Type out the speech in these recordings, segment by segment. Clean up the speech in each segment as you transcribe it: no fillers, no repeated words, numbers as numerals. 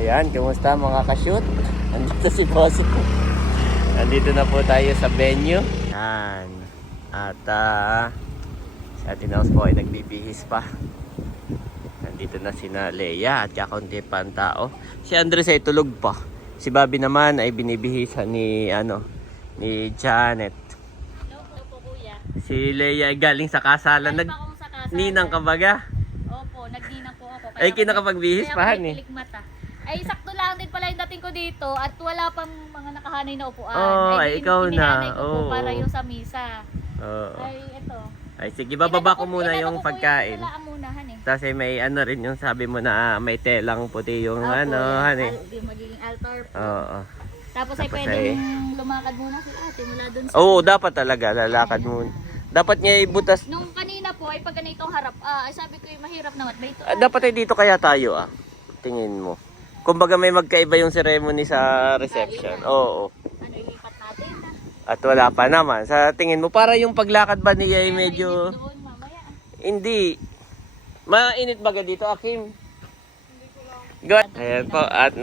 Ayan, kumusta mga ka-shoot? Andito si Boss. Andito na po tayo sa venue. Ayan. At si Ate Nels po ay nagbibihis pa. Nandito na sina Leia at kakaunti pa ang tao. Si Andres ay tulog pa. Si Bobby naman ay binibihisan ni Janet. Hello po kuya. Si Leia ay galing sa kasalan. Galing pa akong sa kasalan. Ninang ka baga? Opo, nagninang po ako. Ay, kinakapagbihis pa, han, eh. Mata. Ay, sakto lang din pala yung dating ko dito at wala pang mga nakahanay na upuan. Oh, ay, ikaw na. Inihanay ko po Oh. para yung sa misa. Oo. Ay, ito. Ay, sige, bababa ko muna yung pagkain. Wala amunahan eh. Tapos ay may ano rin yung sabi mo na may telang puti yung Opo, han. yung magiging altar po. Oo. Tapos ay Tapos pwedeng lumakad muna si ate mula dun sa... Oo, dapat talaga lalakad mo. Dapat niya ibutas. Nung kanina po ay pag ganitong harap, ay sabi ko yung mahirap naman. Ito, Dapat ay dito kaya tayo Tingin mo. Kumbaga may magkaiba yung ceremony sa reception. Oo. ano ilipat natin na. At wala pa naman. Sa tingin mo, para yung paglakad ba niya ay medyo... Doon mamaya. Hindi. Mainit baga dito, Akim? Good. Ayan po. At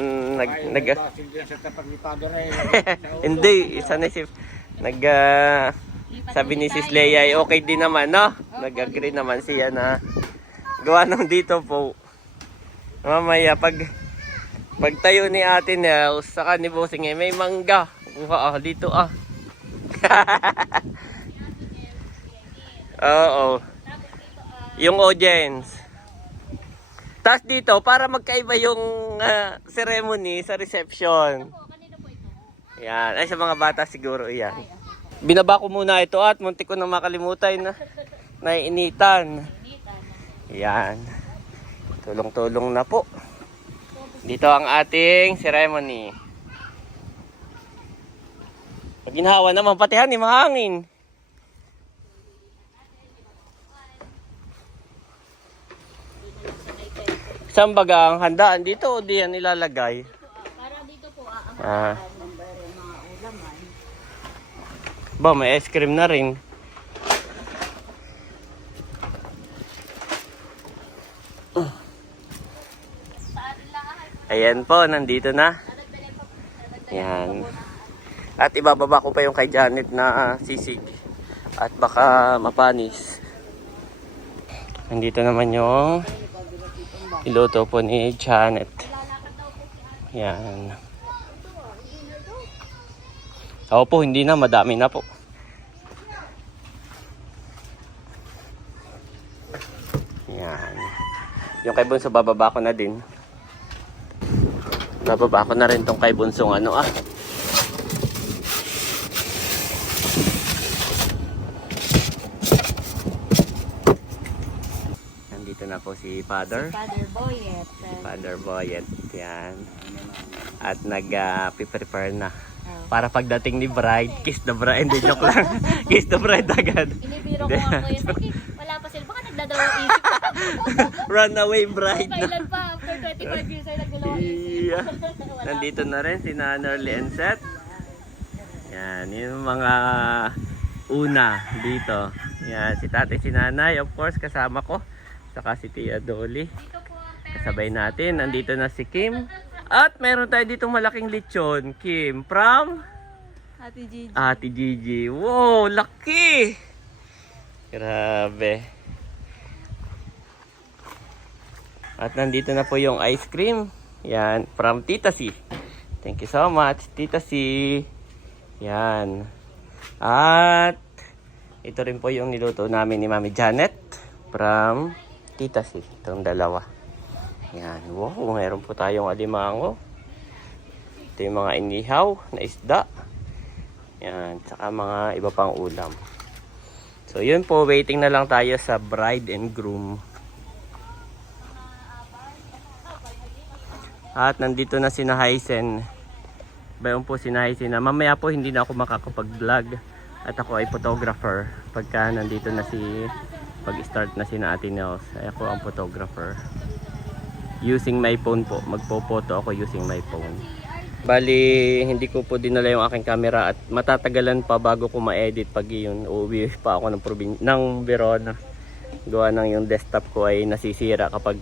hindi. Isa na si... sabi ni Sis Leia ay okay din naman, no? Nag-agree naman siya na gawa nung dito po. Mamaya pag tayo ni Ate Nels saka ni Bossing may mangga. Kuha dito Oo. Yung audience. Tapos dito para magkaiba yung ceremony sa reception. Yan. Ay sa mga bata siguro yan. Binaba ko muna ito at muntik ko na makalimutan na naiinitan. Yan. Tulong-tulong na po. Dito ang ating ceremony. Ginhawa naman patihan ni mahangin. Saan baga ang handaan dito o diyan nilalagay? Para dito po Ah. Ba, may ice cream na rin. Ayan po, nandito na. Ayan. At ibababa ko pa yung kay Janet na sisig. At baka mapanis. Nandito naman yung iluto po ni Janet. Ayan. Ako po, hindi na. Madami na po. Ayan. Yung kay Bunso, bababa ko na din. Bababa ko na rin tong kay Bunsong Nandito na po si Father. Father Boyet. Father Boyet. Yan. At nag-prepare na. Para pagdating ni bride, kiss the bride. Hindi, joke lang. Kiss the bride agad. Inibiro ko nga kuya. Sabi, wala pa sila. Baka nagdadalawang isip. Runaway bride na. Kailan pa? After 25 years ay nagdalawang isip. Yeah. Nandito na rin si Nannerly and Seth. Yan, yung mga una dito. Yan, si tatay, si nanay, of course, kasama ko. Saka si Tia Dolly. Kasabay natin, nandito na si Kim. At meron tayo dito malaking lechon. Kim, from? Ate Gigi. Ate Gigi. Wow, laki! Grabe. At nandito na po yung ice cream. Yan, from Tita C. Thank you so much, Tita C. Yan. At ito rin po yung niluto namin ni Mami Janet from Tita C. Itong dalawa. Yan. Wow, mayroon po tayong alimango. Ito yung mga inihaw na isda. Yan. Saka mga iba pang ulam. So yun po, waiting na lang tayo sa bride and groom. At nandito na si Hysen. Bayon po si Hysen na mamaya po hindi na ako makakapag-vlog. At ako ay photographer. Pagka nandito na pag-start na si Ate Nels, ay ako ang photographer. Using my phone po. Magpo-photo ako using my phone. Bali, hindi ko po dinala yung aking camera at matatagalan pa bago ko ma-edit pag yun. Uuwi pa ako ng Verona. Gawa ng yung desktop ko ay nasisira kapag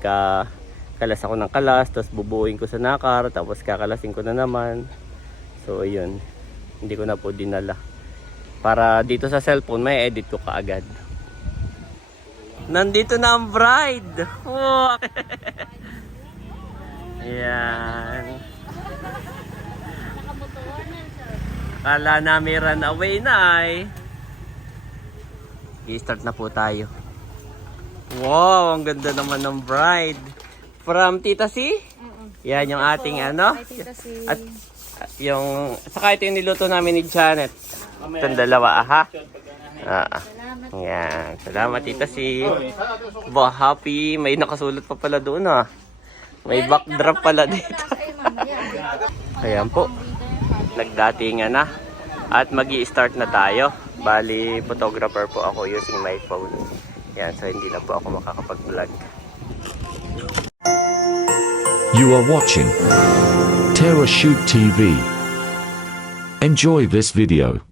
kalas ako ng kalas, tapos bubuuin ko sa nakar, tapos kakalasin ko na naman. So ayun, hindi ko na po dinala. Para dito sa cellphone, may edit ko kaagad. Nandito na ang bride! Wow. Yan. Kala namin run away na ay. I-start na po tayo. Wow, ang ganda naman ng bride. From Tita C? Yan yung ating ano. At yung, saka ito yung niluto namin ni Janet. Itong dalawa, aha. Yan, salamat Tita C. Ba, happy. May nakasulat pa pala doon ah. May backdrop pala dito. Ayan po. Nagdatingan na. At magi-start na tayo. Bali, photographer po ako using my phone. Yan, so hindi na po ako makakapag-vlog. You are watching Terra Shoot TV. Enjoy this video.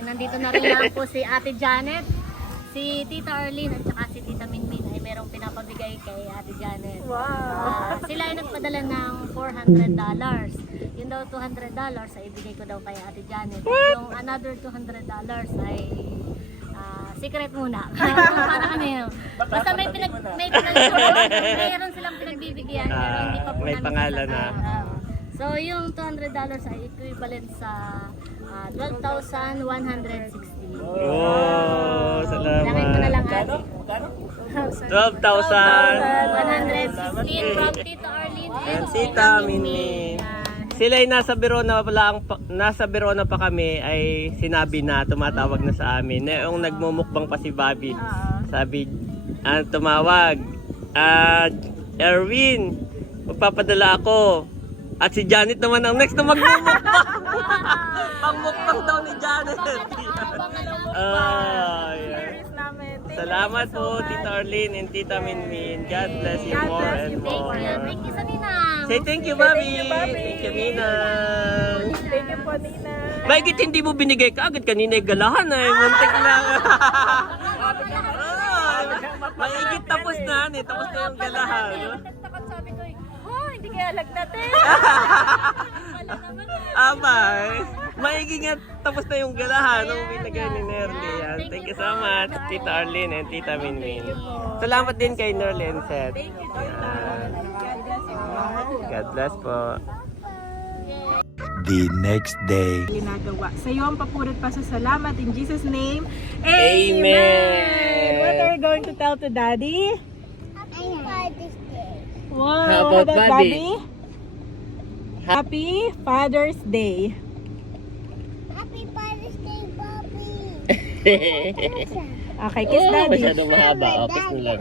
Nandito na rin lang po si Ate Janet, si Tita Arlene at saka si Tita Minmin ay merong pinapabigay kay Ate Janet. Wow. Sila ay nagpadala ng $400. Yun daw $200 ay ibigay ko daw kay Ate Janet. Yung another $200 ay secret muna. Para kanino. Basta mayroon silang pinagbibigyan pero hindi pa po May namin pangalan na. sasabihin. So yung $200 ay equivalent sa 12,160. Oh, salamat. Langit mo na lang ate. 12,000. 116 from Tito Arlene And Tita Minmin. Sila ay nasa Verona nasa Verona pa kami ay sinabi na tumatawag na sa amin. Yung nagmumukbang pa si Bobby. Sabi tumawag. Erwin, magpapadala ako. At si Janet naman ang next na magmumukbang. Pangmukbang daw ni Janet. Yeah. Salamat po, Tita Arlene and Tita Minmin. God bless you more and more. Thank you sa Ninang. Say thank you, Bobby. Thank you, Ninang. Thank you po, Nina. Bakit hindi mo binigay ka agad? Kanina ay galahan ay. Muntik lang. Maigit tapos na. Tapos na yung galahan. Takot sabi ko, hindi kaya lagnatin. Abay. Maigi nga tapos na yung galahan. Nung binigay ni Nerly. Yan. Thank you so much, Tita Arlene and Tita Minmin. Salamat din kay Nerly and Seth. Thank you, Tita. God bless po. The next day. Ginagawa. Sa iyo ang papuri at pasasalamat in Jesus' name. Amen. What are you going to tell to Daddy? Happy Father's Day. Wow. How about Bobby? Happy Father's Day. Happy Father's Day, Bobby. Okay, kiss Daddy. Masyado mahaba. O, kiss mo lang.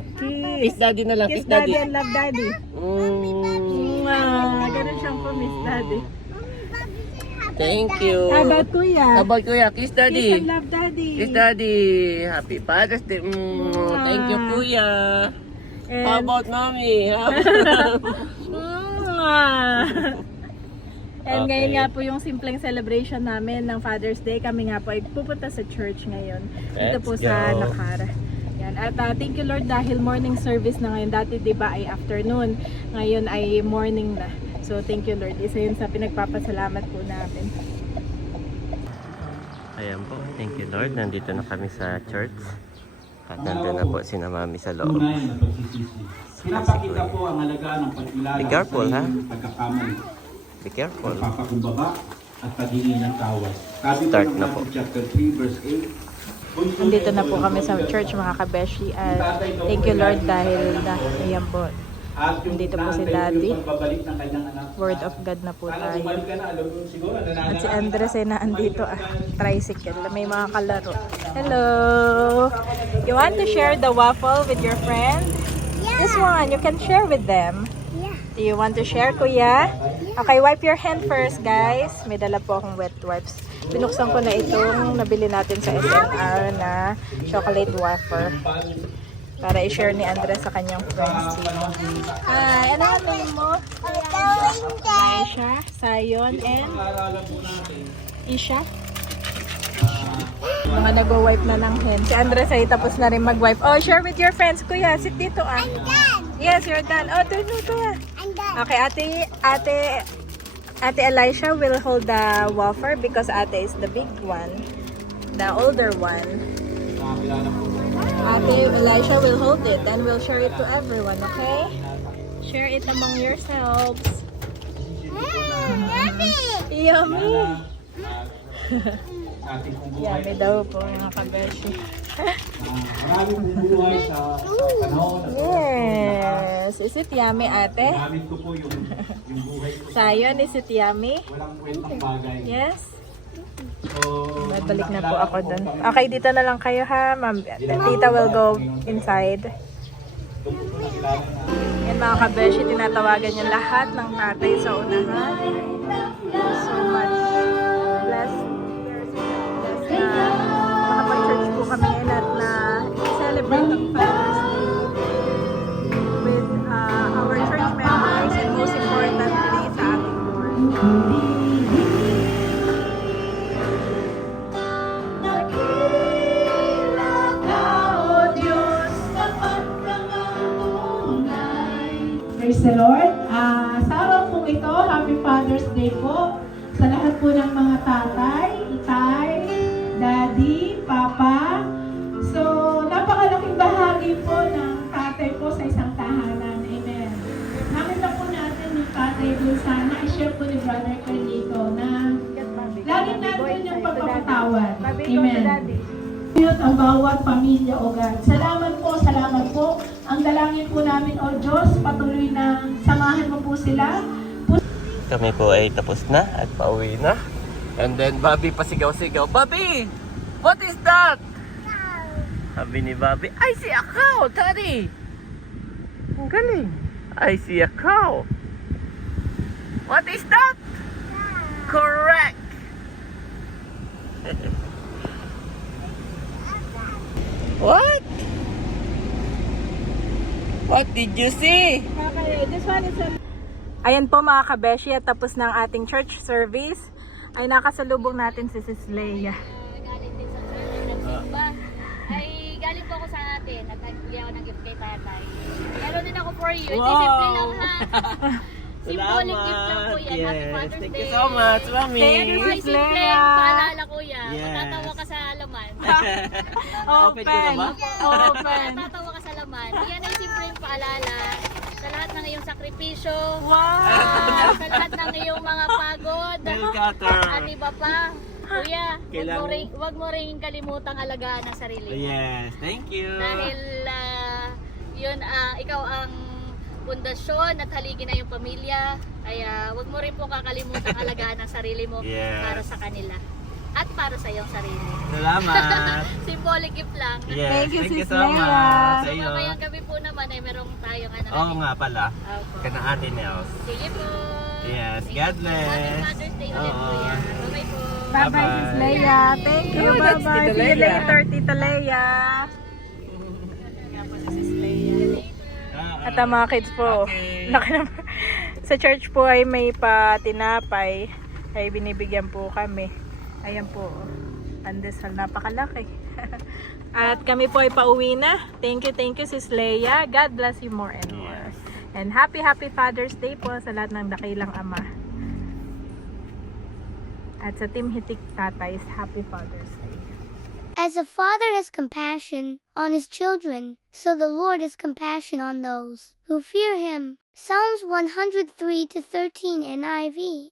Kiss daddy na lang. Kiss Kiss daddy. Daddy and love Daddy. Wow. Ganun siyang promise Daddy. Thank you. How about Kuya? How about Kuya? Kiss Kiss daddy. and love Daddy. Kiss daddy. Happy Father's Day. Thank you, Kuya. And, How about Mommy? And Okay. ngayon nga po yung simpleng celebration namin ng Father's Day. Kami nga po ay pupunta sa church ngayon. Dito Let's po sa go. Nakara. Yan. At thank you Lord dahil morning service na ngayon. Dati diba ay afternoon. Ngayon ay morning na. So thank you Lord. Isa yun sa pinagpapasalamat po namin. Ayan po. Thank you, Lord. Nandito na kami sa church. At nandun na po si Mami sa loob. Tunay na pagsisisi. Pinapakita po ang halaga ng pagkilala Be careful, sa ha? inyong pagkakamali, Be careful. pagpapakumbaba at paghingi ng tawad. Sabi po Start ng na po. Matthew chapter 3 verse 8. Nandito na po kami sa church mga kabeshi. At thank you Lord dahil ayan po. At yung Nandito po si naantay Daddy. yung pagbabalik ng kanyang anak. Word of God na po Sana tayo. bumalik ka na, alam mo siguro, At si Andres ay naandito tricycle. May mga kalaro. Hello! You want to share the waffle with your friend? This one, you can share with them. Yeah. Do you want to share, Kuya? Okay, wipe your hand first, guys. May dala po akong wet wipes. Binuksan ko na itong nabili natin sa SNR na chocolate wafer. Para i-share ni Andres sa kanyang friends. Hi, ano ang name mo? Aisha, Sayon, and Isha. Mga nag-wipe na ng hand. Si Andres ay tapos na rin mag-wipe. Oh, share with your friends. Kuya, sit dito ah. I'm done. Yes, you're done. Oh, turn mo, Kuya. I'm done. Okay, Ate Elisha will hold the wafer because Ate is the big one. The older one. Ate Elisha will hold it and we'll share it to everyone, okay? Share it among yourselves. Yummy! ating pong Yummy daw po mga kabeshi. maraming bumuhay sa panahon. Yes! Is it yummy, ate? Gamit ko po yung buhay ko. Sayon, is it yummy? Walang kwentang bagay. Yes? So, May balik na po ako dun. Okay, dito na lang kayo ha. Ma'am, Tita will go inside. Yan mga kabeshi, tinatawagan yung lahat ng tatay sa unahan. So much. Blessed. Blessed na nakapag-church po kami ngayon at na celebrate ang Father's Day with our church members and most importantly sa ating Lord. Praise the Lord. Sa araw pong ito, Happy Father's Day po sa lahat po ng mga tatay, itay, daddy, papa. So, napakalaking bahagi po ng tatay po sa isang tahanan. Amen. Nakita po natin yung tatay dun sana, i-share po ni Brother Carlito na lagi natin yung pagpapatawad. Amen. Ang bawat pamilya o God. Salamat po. Ang dalangin po namin, O Diyos, patuloy na samahan mo po sila. Kami po ay tapos na at pauwi na. And then Bobby pasigaw-sigaw. Bobby! What is that? Sabi ni Bobby, I see a cow, Daddy! Ang galing. I see a cow. What is that? Correct! What? What did you see? Okay, this one is Ayan po mga kabeshi, at tapos ng ating church service ay nakasalubong natin si Sis Leia. Galing din sa church, nagsimba. Ay, galing po ako sa atin at nagbigay ako ng gift kay tatay. Meron din ako for you. Wow. Simple lang ha. Symbolic gift lang po yan. Happy Father's Thank Day. you so much, Mami. Thank you, Ay, Sis simple. Leia. Paalala kuya. Yes. Matatawa ka sa laman. Open ko na ba? Open. Matatawa ka sa laman. Yan ay simpleng paalala sa lahat ng iyong sakripisyo. Wow! Sa lahat ng iyong mga pagod. Nail cutter. At iba pa. Kuya, Kailangan- wag mo rin kalimutang alagaan ang sarili mo. Yes, thank you. Dahil ikaw ang pundasyon at haligi na yung pamilya. Kaya wag mo rin po kakalimutan alagaan ang sarili mo Yes. para sa kanila. At para sa iyong sarili. Salamat. Symbolic gift lang. Yes, Thank you, Sis so Leia. much. Sa So iyo. mamayang gabi po naman ay merong tayong ano Oo nga pala. Opo. Kanang ate Nels. Sige po. Yes, Thank God you po. bless. Happy Father's Day ulit Oo. po yan. Bye-bye po. Bye-bye, Sis Leia. Thank you. Oh, that's Bye-bye. Tita See you Leia. later, Tita Leia. Yan po si Sis Leia. At ang mga kids po, Okay. laki naman. Sa church po ay may patinapay, ay binibigyan po kami. Ayan po, pandesal, napakalaki. At kami po ay pauwi na. Thank you Sis Leia. God bless you more and more. And happy Father's Day po sa lahat ng dakilang ama. At sa Team Hitik Tatays, Happy Father's Day. As a father has compassion on his children, so the Lord has compassion on those who fear him. Psalms 103-13 NIV.